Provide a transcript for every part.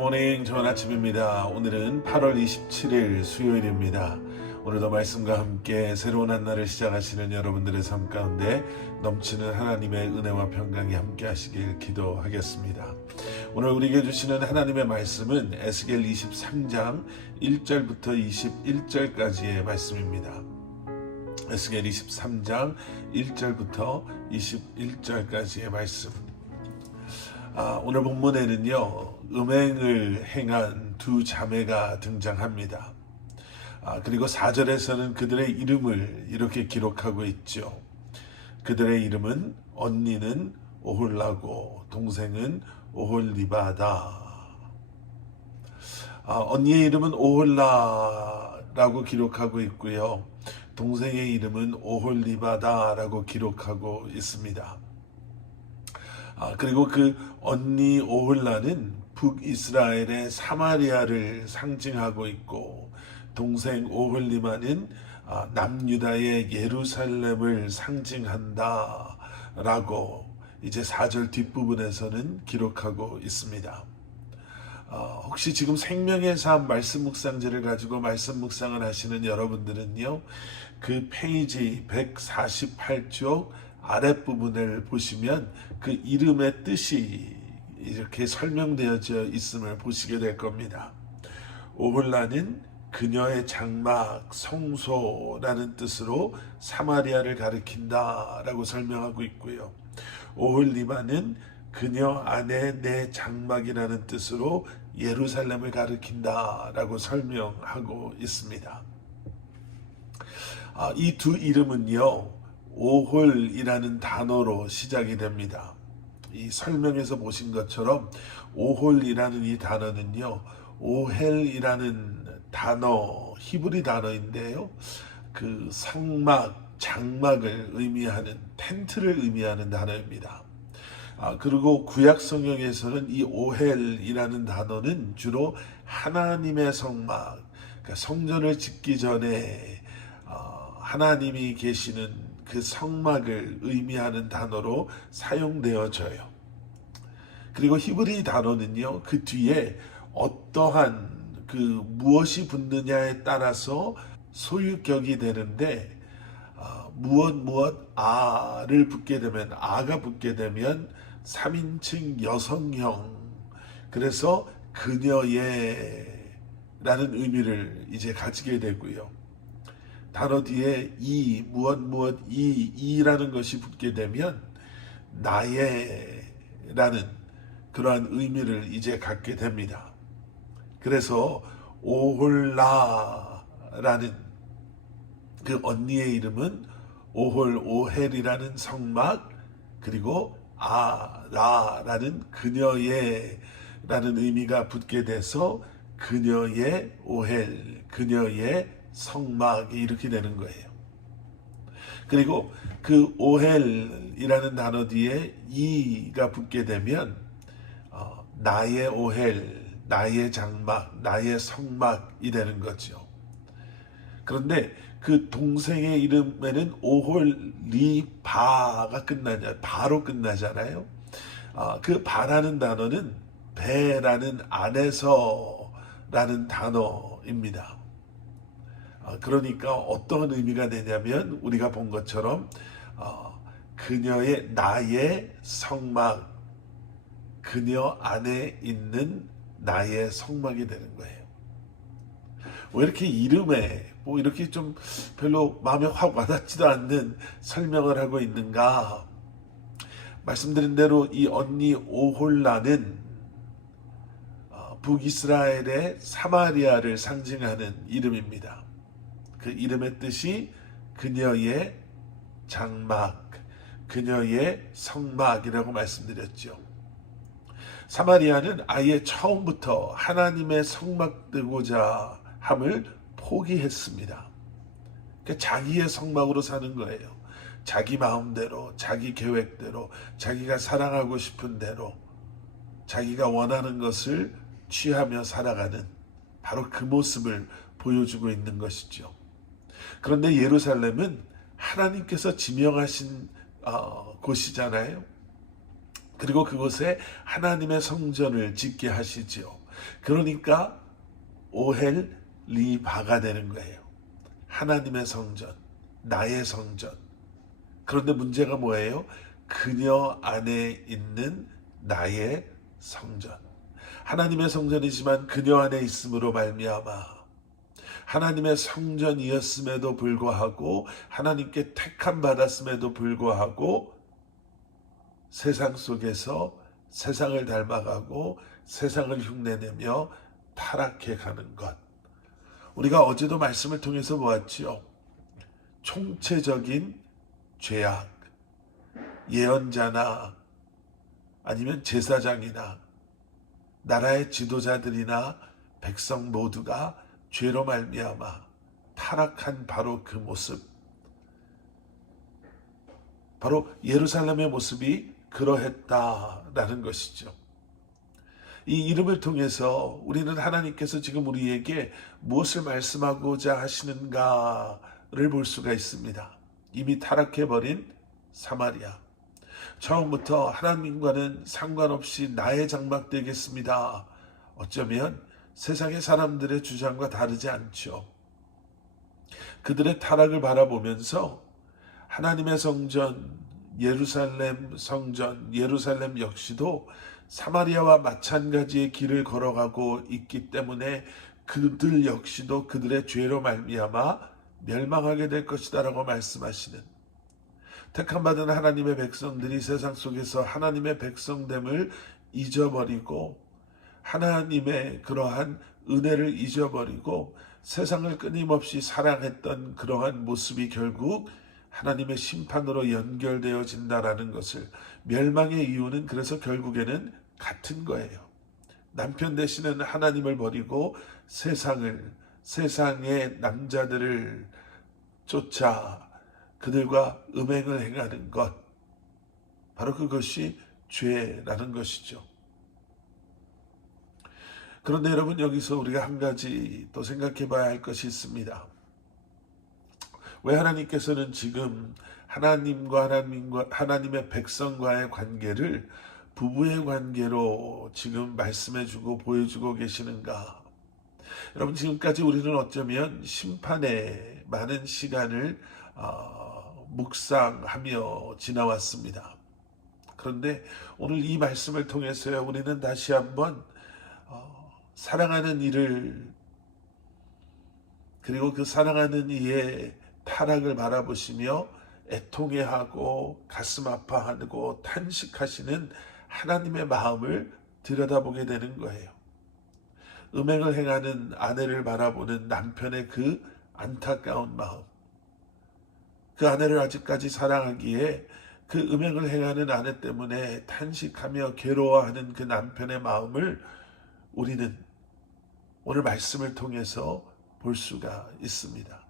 굿모닝, 좋은 아침입니다. 오늘은 8월 27일 수요일입니다. 오늘도 말씀과 함께 새로운 한 날을 시작하시는 여러분들의 삶 가운데 넘치는 하나님의 은혜와 평강이 함께 하시길 기도하겠습니다. 오늘 우리에게 주시는 하나님의 말씀은 에스겔 23장 1절부터 21절까지의 말씀입니다. 에스겔 23장 1절부터 21절까지의 말씀. 오늘 본문에는요, 음행을 행한 두 자매가 등장합니다. 그리고 4절에서는 그들의 이름을 이렇게 기록하고 있죠. 그들의 이름은 언니는 오홀라고 동생은 오홀리바다. 언니의 이름은 오홀라라고 기록하고 있고요. 동생의 이름은 오홀리바다라고 기록하고 있습니다. 그리고 그 언니 오홀라는 북이스라엘의 사마리아를 상징하고 있고, 동생 오홀리바는 남유다의 예루살렘을 상징한다 라고 이제 4절 뒷부분에서는 기록하고 있습니다. 혹시 지금 생명의 삶 말씀 묵상제를 가지고 말씀 묵상을 하시는 여러분들은요, 그 페이지 148쪽 아랫부분을 보시면 그 이름의 뜻이 이렇게 설명되어져 있음을 보시게 될 겁니다. 오홀라는 그녀의 장막, 성소라는 뜻으로 사마리아를 가리킨다 라고 설명하고 있고요. 오홀리바는 그녀 안에 내 장막이라는 뜻으로 예루살렘을 가리킨다 라고 설명하고 있습니다. 이 두 이름은요, 오홀이라는 단어로 시작이 됩니다. 이 설명에서 보신 것처럼 오홀이라는 이 단어는요, 오헬이라는 단어, 히브리 단어인데요, 그 성막, 장막을 의미하는, 텐트를 의미하는 단어입니다. 그리고 구약 성경에서는 이 오헬이라는 단어는 주로 하나님의 성막, 그러니까 성전을 짓기 전에 하나님이 계시는 그 성막을 의미하는 단어로 사용되어져요. 그리고 히브리 단어는요, 그 뒤에 어떠한 그 무엇이 붙느냐에 따라서 소유격이 되는데, 무엇 아를 아가 붙게 되면 3인칭 여성형, 그래서 그녀의 라는 의미를 이제 가지게 되고요. 단어 뒤에 이라는 것이 붙게 되면 나의 라는 그러한 의미를 이제 갖게 됩니다. 그래서 오홀라라는 그 언니의 이름은 오헬이라는 성막, 그리고 라라는 그녀의 라는 의미가 붙게 돼서 그녀의 오헬, 그녀의 성막이 이렇게 되는 거예요. 그리고 그 오헬이라는 단어 뒤에 이가 붙게 되면 나의 오헬, 나의 장막, 나의 성막이 되는 거죠. 그런데 그 동생의 이름에는 오홀리바가 바로 끝나잖아요. 그 바라는 단어는 배라는 안에서라는 단어입니다. 그러니까 어떤 의미가 되냐면, 우리가 본 것처럼 그녀의 나의 성막, 그녀 안에 있는 나의 성막이 되는 거예요. 왜 이렇게 이름에 이렇게 좀 별로 마음에 확 와닿지도 않는 설명을 하고 있는가? 말씀드린 대로 이 언니 오홀라는 북이스라엘의 사마리아를 상징하는 이름입니다. 그 이름의 뜻이 그녀의 장막, 그녀의 성막이라고 말씀드렸죠. 사마리아는 아예 처음부터 하나님의 성막 되고자 함을 포기했습니다. 그러니까 자기의 성막으로 사는 거예요. 자기 마음대로, 자기 계획대로, 자기가 사랑하고 싶은 대로, 자기가 원하는 것을 취하며 살아가는 바로 그 모습을 보여주고 있는 것이죠. 그런데 예루살렘은 하나님께서 지명하신 곳이잖아요. 그리고 그곳에 하나님의 성전을 짓게 하시지요. 그러니까 오헬 리바가 되는 거예요. 하나님의 성전, 나의 성전. 그런데 문제가 뭐예요? 그녀 안에 있는 나의 성전. 하나님의 성전이지만 그녀 안에 있음으로 말미암아 하나님의 성전이었음에도 불구하고 하나님께 택함 받았음에도 불구하고 세상 속에서 세상을 닮아가고 세상을 흉내내며 타락해 가는 것. 우리가 어제도 말씀을 통해서 보았지요. 총체적인 죄악, 예언자나 아니면 제사장이나 나라의 지도자들이나 백성 모두가 죄로 말미암아 타락한 바로 그 모습, 바로 예루살렘의 모습이 그러했다라는 것이죠. 이 이름을 통해서 우리는 하나님께서 지금 우리에게 무엇을 말씀하고자 하시는가를 볼 수가 있습니다. 이미 타락해버린 사마리아. 처음부터 하나님과는 상관없이 나의 장막 되겠습니다. 어쩌면 세상의 사람들의 주장과 다르지 않죠. 그들의 타락을 바라보면서 하나님의 성전, 예루살렘 성전, 예루살렘 역시도 사마리아와 마찬가지의 길을 걸어가고 있기 때문에 그들 역시도 그들의 죄로 말미암아 멸망하게 될 것이다 라고 말씀하시는, 택함받은 하나님의 백성들이 세상 속에서 하나님의 백성됨을 잊어버리고 하나님의 그러한 은혜를 잊어버리고 세상을 끊임없이 사랑했던 그러한 모습이 결국 하나님의 심판으로 연결되어진다라는 것을, 멸망의 이유는 그래서 결국에는 같은 거예요. 남편 되시는 하나님을 버리고 세상의 남자들을 쫓아 그들과 음행을 행하는 것, 바로 그것이 죄라는 것이죠. 그런데 여러분, 여기서 우리가 한 가지 또 생각해 봐야 할 것이 있습니다. 왜 하나님께서는 지금 하나님의 백성과의 관계를 부부의 관계로 지금 말씀해주고 보여주고 계시는가? 여러분, 지금까지 우리는 어쩌면 심판에 많은 시간을 묵상하며 지나왔습니다. 그런데 오늘 이 말씀을 통해서요, 우리는 다시 한번 사랑하는 이를, 그리고 그 사랑하는 이의 타락을 바라보시며 애통해하고 가슴 아파하고 탄식하시는 하나님의 마음을 들여다보게 되는 거예요. 음행을 행하는 아내를 바라보는 남편의 그 안타까운 마음, 그 아내를 아직까지 사랑하기에 그 음행을 행하는 아내 때문에 탄식하며 괴로워하는 그 남편의 마음을 우리는 오늘 말씀을 통해서 볼 수가 있습니다.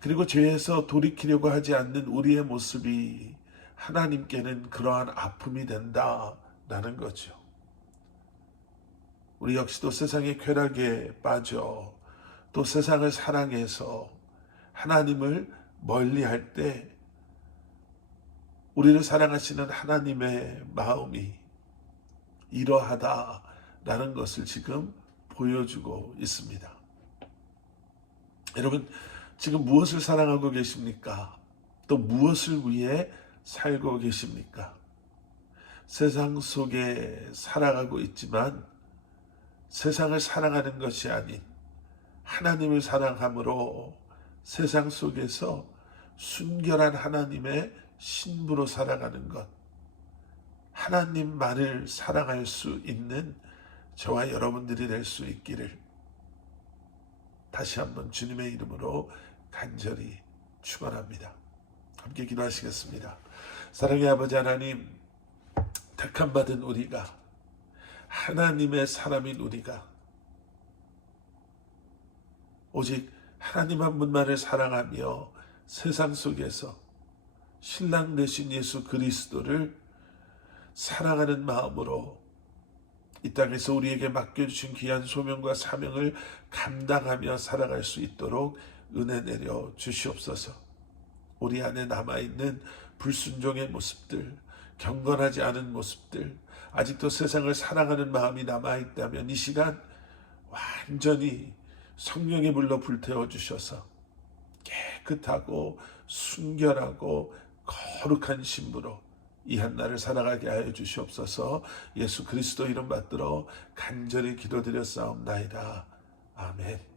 그리고 죄에서 돌이키려고 하지 않는 우리의 모습이 하나님께는 그러한 아픔이 된다라는 거죠. 우리 역시도 세상의 쾌락에 빠져 또 세상을 사랑해서 하나님을 멀리할 때 우리를 사랑하시는 하나님의 마음이 이러하다라는 것을 지금 보여주고 있습니다. 여러분, 지금 무엇을 사랑하고 계십니까? 또 무엇을 위해 살고 계십니까? 세상 속에 살아가고 있지만 세상을 사랑하는 것이 아닌 하나님을 사랑함으로 세상 속에서 순결한 하나님의 신부로 살아가는 것, 하나님만을 사랑할 수 있는 저와 여러분들이 될 수 있기를 다시 한번 주님의 이름으로 간절히 축원합니다. 함께 기도하시겠습니다. 사랑의 아버지 하나님, 택함받은 우리가, 하나님의 사람인 우리가 오직 하나님 한 분만을 사랑하며 세상 속에서 신랑 되신 예수 그리스도를 사랑하는 마음으로 이 땅에서 우리에게 맡겨주신 귀한 소명과 사명을 감당하며 살아갈 수 있도록 은혜 내려 주시옵소서. 우리 안에 남아있는 불순종의 모습들, 경건하지 않은 모습들, 아직도 세상을 사랑하는 마음이 남아있다면 이 시간 완전히 성령의 불로 불태워 주셔서 깨끗하고 순결하고 거룩한 신부로 이 한날을 살아가게 하여 주시옵소서. 예수 그리스도 이름 받들어 간절히 기도드렸사옵나이다. 아멘.